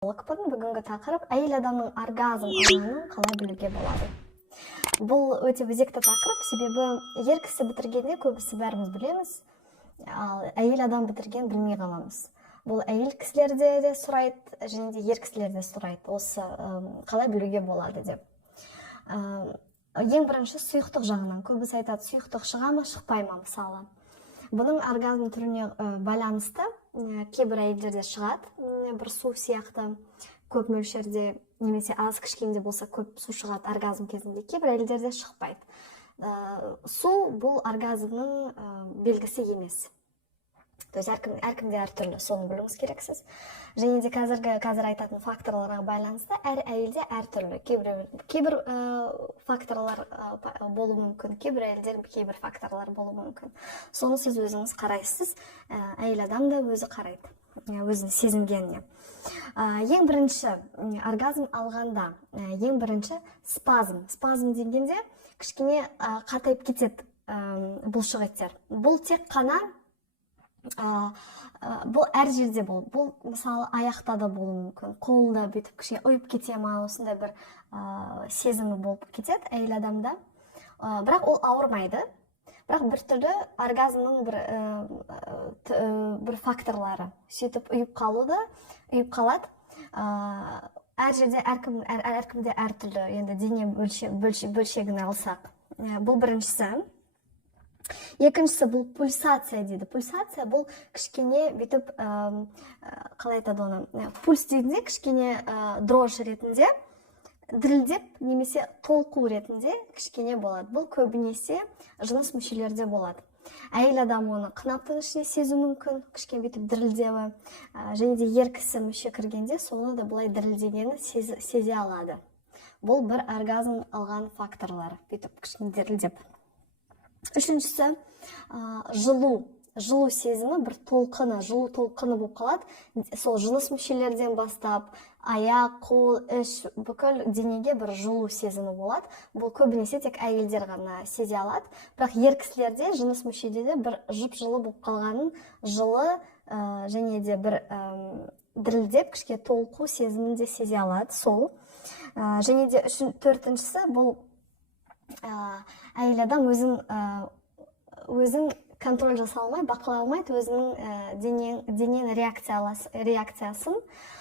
Бүгінгі тақырып әйел адамның оргазм алғанын қалай білуге болады. Бұл өте өзекті тақырып, себебі ер кісі бітіргенде көбісі бәріміз білеміз, ал әйел адам бітірген білмей қаламыз. Бұл әйел кісілерде де сұрайды, және де ер кісілерде сұрайды, осы қалай білуге болады деп. Ең бірінші сұйықтық жағынан, көбісі айтады, сұйықтық шыға ма, шықпай ма мысалы. Бұның оргазм түріне байланысты кейбір әйелдерде шығады, бір су сияқты көп мөлшерде, немесе аз кішкенде болса көп су шығады оргазм кезінде, кейбір әйелдерде шықпайды. Су бұл оргазмның белгісі емес. То есть әркімде әртүрлі, соны білуіңіз керексіз. Және де қазір айтатын факторларға байланысты әр әйелде әртүрлі. Кейбір факторлар болуы мүмкін, кейбір әйелдер кейбір факторлар болуы мүмкін. Соны сіз өзіңіз қарайсыз, әйел адам да өзі қарайды, өзін сезінгеніне. Ең бірінші оргазм алғанда, ең бірінші спазм. Спазм дегенде кішкене қатайып кетеді бұлшық еттер. Бұл тек қана бұл әр жерде бұл мысалы аяқта да болуы мүмкін, қолда бүйтіп кішкене ұйып кете ма, осындай бір сезімі болып кетеді әйел адамда. Бірақ ол ауырмайды. Бірақ бір түрлі оргазмның бір факторлары. Сөйтіп ұйып қалады. Әр жерде әркімде әртүрлі, енді дене бөлшегін алсақ. Бұл біріншісі. Екіншісі бұл пульсация дейді. Пульсация бұл кішкене бүйтіп, қалай айтады оны, пульс дегенде кішкене дрожь ретінде, дірілдеп немесе толқу ретінде кішкене болады. Бұл көбінесе жыныс мүшелерде болады. Әйел адам оны қынаптың ішіне сезу мүмкін, кішкене бүйтіп дірілдеуі, және де ер кісі мүше кіргенде соны да бұлай дірілдегені сезе алады. Бұл бір оргазм алған факторлар, бүйтіп кішкене дірілдеп. Үшіншісі, жылу сезімі, бір жылу толқыны болып қалады. Сол жыныс мүшелерден бастап, аяқ, қол, іш, бүкіл денеге бір жылу сезімі болады. Бұл көбінесе тек әйелдер ғана сезе алады. Бірақ ер кісілерде, жыныс мүшеде де бір жып-жылы болып қалғанын, жылы және де бір дірілдеп, кішке толқу сезімін де сезе алады. Сол. Және де төртіншісі, бұл әйел адам өзін контроль жасалмай, бақылай алмайды, өзінің дененің реакциясын.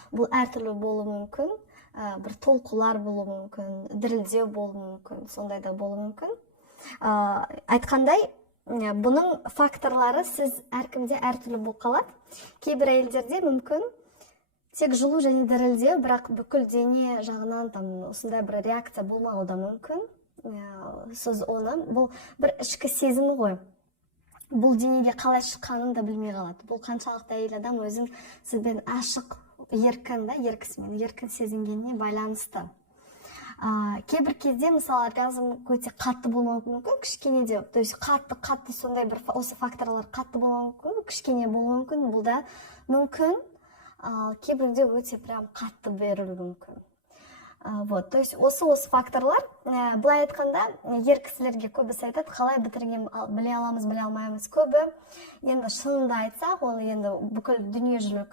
Бұл әртүрлі болуы мүмкін, бір толқулар болуы мүмкін, дірілдеу болуы мүмкін, сондай да болуы мүмкін. Айтқандай, бұның факторлары сіз әркімде әртүрлі болып қалады. Кейбір әйелдерде мүмкін тек жылу және дірілдеу, бірақ бүкіл дене жағынан осындай бір реакция болмауы да мүмкін. Сіз оны, бұл бір ішкі сезімі ғой. Бұл денеге қалай шыққанын да білмей қалады. Бұл қаншалықты әйел адам өзін сізбен ашық, еркін сезінгеніне байланысты. Кейбір кезде, мысалы, оргазм өте қатты болмауы мүмкін, кішкене де, то есть қатты сондай бір осы факторлар қатты болмауы мүмкін, кішкене болуы мүмкін, бұл да мүмкін, кейбірде өте прям қатты берілуі мүмкін. То есть осы факторлар, былай айтқанда, ер кісілерге көбісі айтады, қалай бітірген біле аламыз, біле алмаймыз. Көбі, енді шынында айтсақ, ол енді бүкіл дүниежүзілік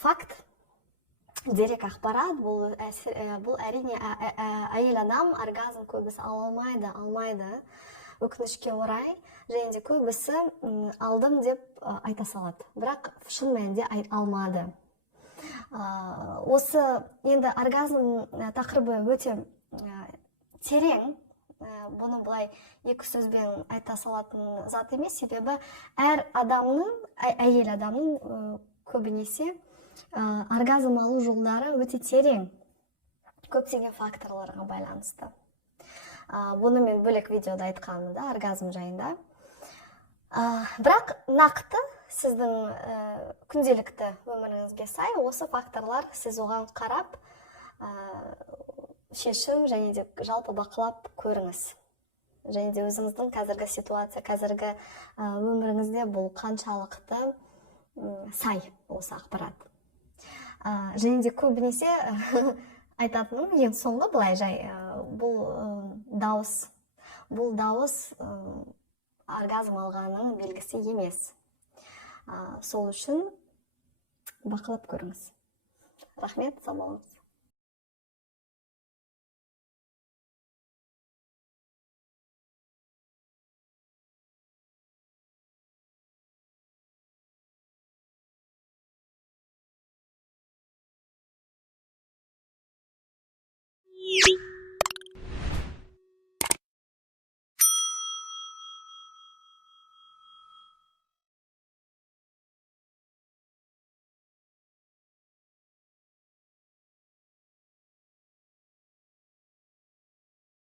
факт, дерек ақпарат, бұл әрине әйел адам оргазм көбісі алмайды, өкінішке орай, және де көбісі алдым деп айта салады. Бірақ шын мәнінде алмады. Осы енді оргазм тақырыбы өте терең, бұны бұлай екі сөзбен айта салатын зат емес, себебі әр адамның, әйел адамның көбінесе оргазм алу жолдары өте терең, көптеген факторларға байланысты. Бұны мен бөлек видеода айтқанмын да, оргазм жайында. Бірақ нақты сіздің күнделікті өміріңізге сай, осы факторлар сіз оған қарап, шешім және де жалпы бақылап көріңіз. Және де өзіңіздің қазіргі ситуация, қазіргі өміріңізде бұл қаншалықты сай осы ақпарат. Және де көбінесе айтатыным ең соңғы былай жай, бұл дауыс оргазм алғанның белгісі емес. Сол үшін бақылап көріңіз. Рахмет, сау болыңыз.